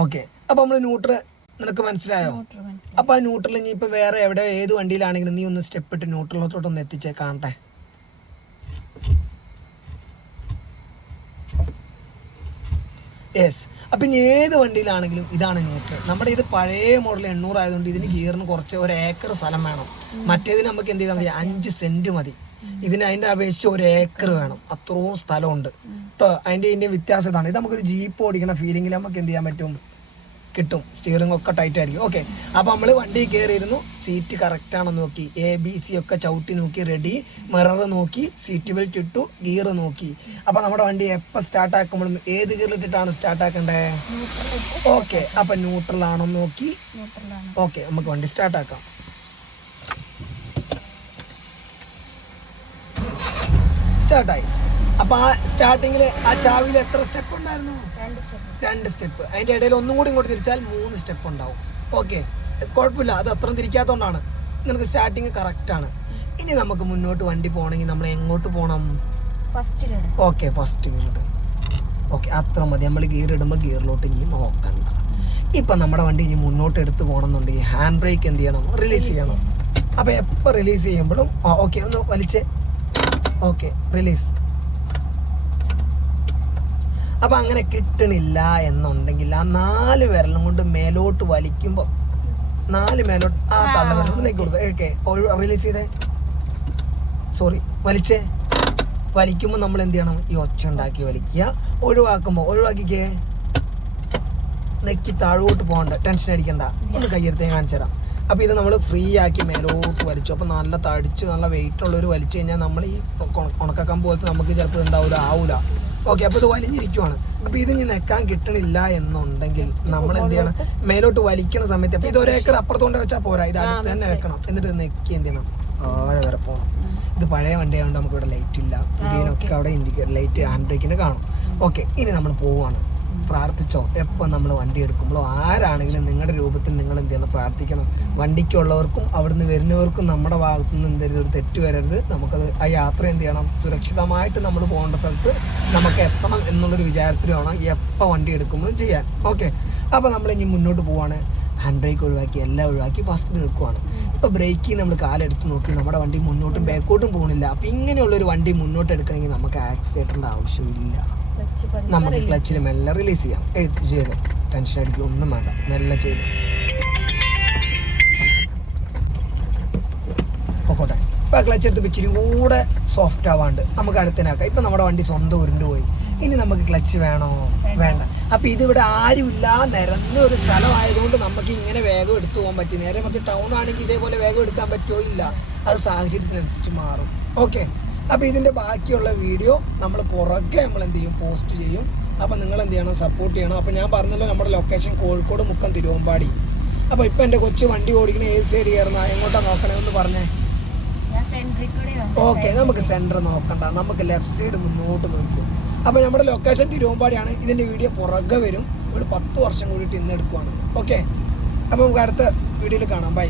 Okay. അപ്പൊ നമ്മള് neutral നിനക്ക് മനസ്സിലായോ? അപ്പൊ ആ ന്യൂട്രൽ ഇനി ഇപ്പൊ വേറെ എവിടെ ഏത് വണ്ടിയിലാണെങ്കിലും നീ ഒന്ന് സ്റ്റെപ്പ് ഇട്ട് ന്യൂട്രലോട്ടൊന്ന് എത്തിച്ചേ കാണട്ടെ. യെസ്. അപ്പം ഇനി ഏത് വണ്ടിയിലാണെങ്കിലും ഇതാണ് ന്യൂട്രൽ. നമ്മുടെ ഇത് പഴയ മോഡൽ 800 ആയതുകൊണ്ട് ഇതിന് ഗിയറിന് കുറച്ച് 1 ഏക്കർ സ്ഥലം വേണം. മറ്റേതിന് നമുക്ക് എന്ത് ചെയ്താൽ മതി, 5 സെന്റ് മതി. ഇതിന് അതിൻ്റെ അപേക്ഷിച്ച് 1 ഏക്കർ വേണം. അത്രയും സ്ഥലമുണ്ട് കേട്ടോ. അതിൻ്റെ വ്യത്യാസം ഇതാണ്. ഇത് നമുക്കൊരു ജീപ്പ് ഓടിക്കുന്ന ഫീലിങ്ങിൽ നമുക്ക് എന്ത് ചെയ്യാൻ പറ്റും, കിട്ടും. സ്റ്റിയറിംഗ് ഒക്കെ ടൈറ്റ് ആയിരിക്കും. ഓക്കെ. അപ്പോൾ നമ്മൾ വണ്ടി കയറിയിരുന്നു, സീറ്റ് കറക്റ്റ് ആണെന്ന് നോക്കി, ABC ഒക്കെ ചവിട്ടി നോക്കി, റെഡി, മിറർ നോക്കി, സീറ്റ് ബെൽറ്റ് ഇട്ടു, ഗിയർ നോക്കി. അപ്പോൾ നമ്മുടെ വണ്ടി എപ്പോൾ സ്റ്റാർട്ട് ആക്കുമ്പോഴും ഏത് ഗിയറിലിട്ടിട്ടാണ് സ്റ്റാർട്ട് ആക്കണ്ടേ? ഓക്കെ. അപ്പം ന്യൂട്രൽ ആണോ നോക്കി. ഓക്കെ, നമുക്ക് വണ്ടി സ്റ്റാർട്ട് ആക്കാം. സ്റ്റാർട്ടായി. അപ്പോൾ ആ സ്റ്റാർട്ടിങ്ങിൽ ആ ചാവിയിൽ എത്ര സ്റ്റെപ്പ് ഉണ്ടായിരുന്നു? 2 സ്റ്റെപ്പ്. അതിൻ്റെ ഇടയിൽ ഒന്നും കൂടി ഇങ്ങോട്ട് തിരിച്ചാൽ 3 സ്റ്റെപ്പ് ഉണ്ടാവും. ഓക്കെ, കുഴപ്പമില്ല. അത് അത്രയും തിരിക്കാത്തതുകൊണ്ടാണ്. നിനക്ക് സ്റ്റാർട്ടിങ് കറക്റ്റാണ്. ഇനി നമുക്ക് മുന്നോട്ട് വണ്ടി പോകണമെങ്കിൽ നമ്മൾ എങ്ങോട്ട് പോകണം? ഓക്കെ, ഫസ്റ്റ് ഗിയർ ഇടും. ഓക്കെ, അത്ര മതി. നമ്മൾ ഗിയർ ഇടുമ്പോൾ ഗിയറിലോട്ട് ഇനി നോക്കണ്ട. ഇപ്പം നമ്മുടെ വണ്ടി ഇനി മുന്നോട്ട് എടുത്ത് പോകണമെന്നുണ്ടെങ്കിൽ ഹാൻഡ് ബ്രേക്ക് എന്ത് ചെയ്യണം? റിലീസ് ചെയ്യണം. അപ്പോൾ എപ്പോൾ റിലീസ് ചെയ്യുമ്പോഴും ഓക്കെ ഒന്ന് വലിച്ചേ. Okay, release. അപ്പം അങ്ങനെ കിട്ടണില്ല എന്നുണ്ടെങ്കിൽ ആ 4 വിരലും കൊണ്ട് മേലോട്ട് വലിക്കുമ്പോൾ 4 മേലോട്ട് ആ തള്ള വിരലും കൊണ്ട് നീക്കി കൊടുക്കുക. ഓക്കെ, റിലീസ് ചെയ്തേ. സോറി, വലിച്ചേ. വലിക്കുമ്പോൾ നമ്മൾ എന്ത് ചെയ്യണം? ഈ ഒച്ച ഉണ്ടാക്കി വലിക്കുക. ഒഴിവാക്കിക്കേ. നെക്കി താഴോട്ട് പോകണ്ട, ടെൻഷൻ അടിക്കണ്ട. ഒന്ന് കൈയെടുത്ത് കാണിച്ചു തരാം. അപ്പോൾ ഇത് നമ്മൾ ഫ്രീ ആക്കി മേലോട്ട് വലിച്ചു. അപ്പോൾ നല്ല തടിച്ച് നല്ല വെയിറ്റ് ഉള്ളൊരു വലിച്ചു കഴിഞ്ഞാൽ നമ്മൾ ഈ ഉണക്കക്കമ്പ് പോലത്തെ നമുക്ക് ചിലപ്പോൾ എന്താവില്ല, ആവില്ല. ഓക്കെ, അപ്പോൾ ഇത് വലിഞ്ഞിരിക്കുവാണ്. അപ്പോൾ ഇത് ഇനി നെക്കാൻ കിട്ടണില്ല എന്നുണ്ടെങ്കിൽ നമ്മൾ എന്ത് ചെയ്യണം? മേലോട്ട് വലിക്കണ സമയത്ത് അപ്പോൾ ഇത് 1 ഏക്കർ അപ്പുറത്തോണ്ട് വെച്ചാൽ പോരാ, ഇത് അടുത്ത് തന്നെ വെക്കണം. എന്നിട്ട് നെക്കി എന്ത് ചെയ്യണം? ആഴെ വരെ പോകണം. ഇത് പഴയ വണ്ടി ആയതുകൊണ്ട് നമുക്ക് ഇവിടെ ലൈറ്റ് ഇല്ല. പുതിയതിനൊക്കെ അവിടെ ഇൻഡിക്കേറ്റർ ലൈറ്റ് ഹാൻഡ് ബ്രേക്കിന് കാണും. ഓക്കെ, ഇനി നമ്മൾ പോവുകയാണ്. പ്രാർത്ഥിച്ചോ. എപ്പോൾ നമ്മൾ വണ്ടി എടുക്കുമ്പോഴോ ആരാണെങ്കിലും നിങ്ങളുടെ രൂപത്തിൽ നിങ്ങൾ എന്ത് ചെയ്യണം? പ്രാർത്ഥിക്കണം. വണ്ടിക്കുള്ളവർക്കും അവിടുന്ന് വരുന്നവർക്കും നമ്മുടെ ഭാഗത്തു നിന്ന് എന്തെങ്കിലും ഒരു തെറ്റ് വരരുത്. നമുക്കത് ആ യാത്ര എന്ത് ചെയ്യണം? സുരക്ഷിതമായിട്ട് നമ്മൾ പോകേണ്ട സ്ഥലത്ത് നമുക്ക് എത്തണം എന്നുള്ളൊരു വിചാരത്തിൽ വേണം എപ്പോൾ വണ്ടി എടുക്കുമ്പോഴും ചെയ്യാൻ. ഓക്കെ, അപ്പോൾ നമ്മൾ ഇനി മുന്നോട്ട് പോവാണ്. ഹാൻഡ് ബ്രേക്ക് ഒഴിവാക്കി എല്ലാം ഒഴിവാക്കി ഫസ്റ്റ് നിൽക്കുവാണ്. ഇപ്പോൾ ബ്രേക്കിൽ നമ്മൾ കാലെടുത്ത് നോക്കി നമ്മുടെ വണ്ടി മുന്നോട്ടും ബാക്കോട്ടും പോകുന്നില്ല. അപ്പോൾ ഇങ്ങനെയുള്ളൊരു വണ്ടി മുന്നോട്ട് എടുക്കണമെങ്കിൽ നമുക്ക് ആക്സിലേറ്ററിൻ്റെ ആവശ്യമില്ല. നമുക്ക് ക്ലച്ചിൽ മെല്ലെ റിലീസ് ചെയ്യാം. ചെയ്ത് ടെൻഷൻ അടിക്കുക ഒന്നും വേണ്ട, മെല്ലെ ചെയ്ത് പൊക്കോട്ടെ. ഇപ്പോൾ ക്ലച്ച് എടുത്ത് ഇച്ചിരി കൂടെ സോഫ്റ്റ് ആവാണ്ട് നമുക്ക് അടുത്തനാക്കാം. ഇപ്പം നമ്മുടെ വണ്ടി സ്വന്തം ഉരുണ്ട് പോയി. ഇനി നമുക്ക് ക്ലച്ച് വേണോ? വേണ്ട. അപ്പം ഇതിവിടെ ആരുമില്ല, നിരന്ന ഒരു സ്ഥലമായതുകൊണ്ട് നമുക്ക് ഇങ്ങനെ വേഗം എടുത്തു പോകാൻ പറ്റും. നേരെ മറിച്ച് ടൗൺ ആണെങ്കിൽ ഇതേപോലെ വേഗം എടുക്കാൻ പറ്റുമോ? ഇല്ല, അത് സാഹചര്യത്തിനനുസരിച്ച് മാറും. ഓക്കെ, അപ്പോൾ ഇതിൻ്റെ ബാക്കിയുള്ള വീഡിയോ നമ്മൾ പുറകെ നമ്മൾ എന്ത് ചെയ്യും? പോസ്റ്റ് ചെയ്യും. അപ്പോൾ നിങ്ങൾ എന്ത് ചെയ്യണം? സപ്പോർട്ട് ചെയ്യണം. അപ്പോൾ ഞാൻ പറഞ്ഞല്ലോ നമ്മുടെ ലൊക്കേഷൻ കോഴിക്കോട് മുക്കം തിരുവമ്പാടി. അപ്പോൾ ഇപ്പം എൻ്റെ കൊച്ചു വണ്ടി ഓടിക്കണ ഏത് സൈഡ് കയറുന്ന എങ്ങോട്ടാണ് നോക്കണമെന്ന് പറഞ്ഞേ. ഓക്കെ, നമുക്ക് സെൻറ്റർ നോക്കണ്ട, നമുക്ക് ലെഫ്റ്റ് സൈഡ് മുന്നോട്ട് നോക്കും. അപ്പോൾ നമ്മുടെ ലൊക്കേഷൻ തിരുവമ്പാടിയാണ്. ഇതിൻ്റെ വീഡിയോ പുറകെ വരും. ഒരു 10 വർഷം കൂടിയിട്ട് ഇന്ന് എടുക്കുവാണ്. ഓക്കെ, അപ്പോൾ നമുക്ക് അടുത്ത വീഡിയോയിൽ കാണാം. ബൈ.